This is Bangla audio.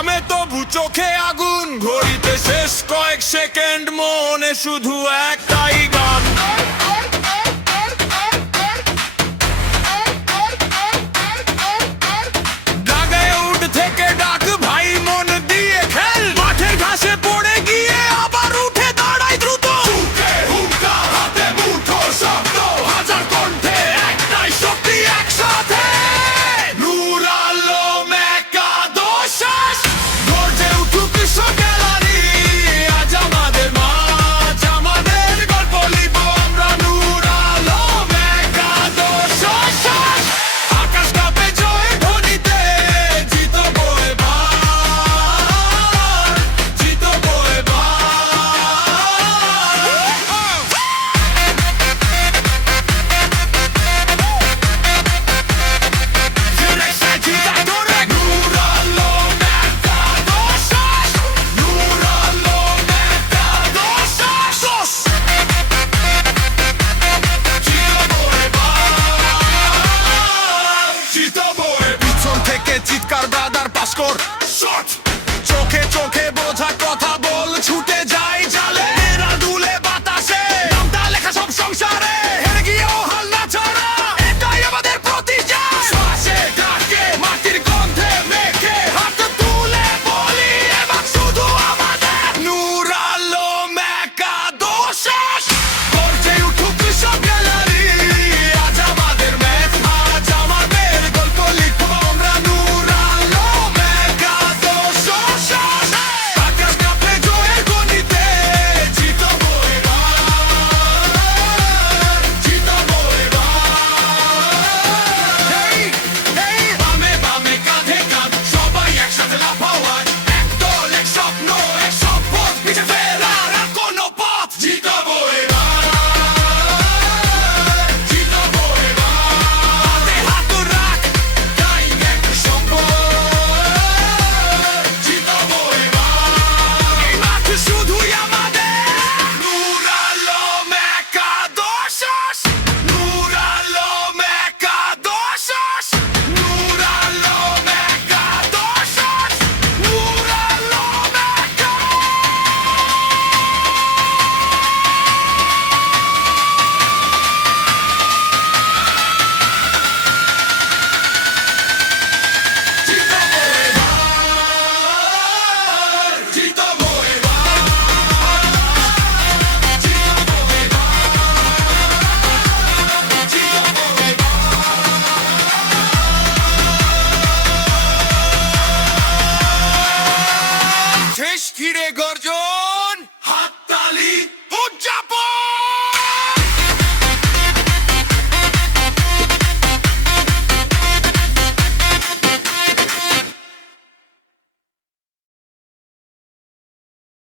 ঘামে তবু চোখে আগুন, ঘড়িতে শেষ কয়েক সেকেন্ড, মনে শুধু একটাই গান। ডাগায় উঠ থেকে ডাক ভাই, মন দিয়ে খেল, মাঠের ঘাসে পড়ে গিয়ে আবার উঠে দাঁড়াই দ্রুত। বুকে হুঙ্কা, হাতে মুঠো শব্দ, হাজার কণ্ঠে একটাই শক্তি একসাথে। নূর আলম একাদশ, গর্জে উঠুক সব গ্যালারি, আজ আমাদের মাঝ, আমাদের গল্প লিখব আমরা। নূর আলম একাদশ, আকাশ কাঁপে জয় ধ্বনিতে, জিতবো এবার, জিতবো পিছন থেকে চিৎকার দাদার পাস কর শট, চোখে চোখে বোঝা কথা বল, ছুটে যাই জালে, এরা দুলে বাতাসে, নামটা লেখা সব সংসারে, হেরে গিয়েও হাল না ছাড়া, এটাই আমাদের প্রতিজ্ঞা। শ্বাসে ডাকে মাটির গন্ধে মেখে, হাত তুলে বলি এবার শুধু আমাদের। নূর আলম একাদশ, গর্জে উঠুক সব গ্যালারি, আজ আমাদের ম্যাচ, আজ আমাদের গল্প লিখব আমরা। নূর আলম একাদশ, আকাশ কাঁপে জয়ের গণিতে, জিতবো এবার, জিতবো এবার। বামে বামে কাঁধে কাঁধ, সবাই একসাথে লাফাওয়ার, একদল এক স্বপ্ন, এক শপথ, পিছে ফেরার আর কোনো পথ। জিতবো এবার, জিতবো এবার। হাতে হাত রাখ, গাই এক সম্পদ, জিতবো এবার। এই মাঠ শুধুই আমাদের। নূর আলম একাদশ, নূর আলম একাদশ, নূর আলম একাদশ, নূর আলম জিতবো এবার, জিতবো এবার, জিতবো এবার, জিতবো এবার। শেষ ঘিরে গর্জন।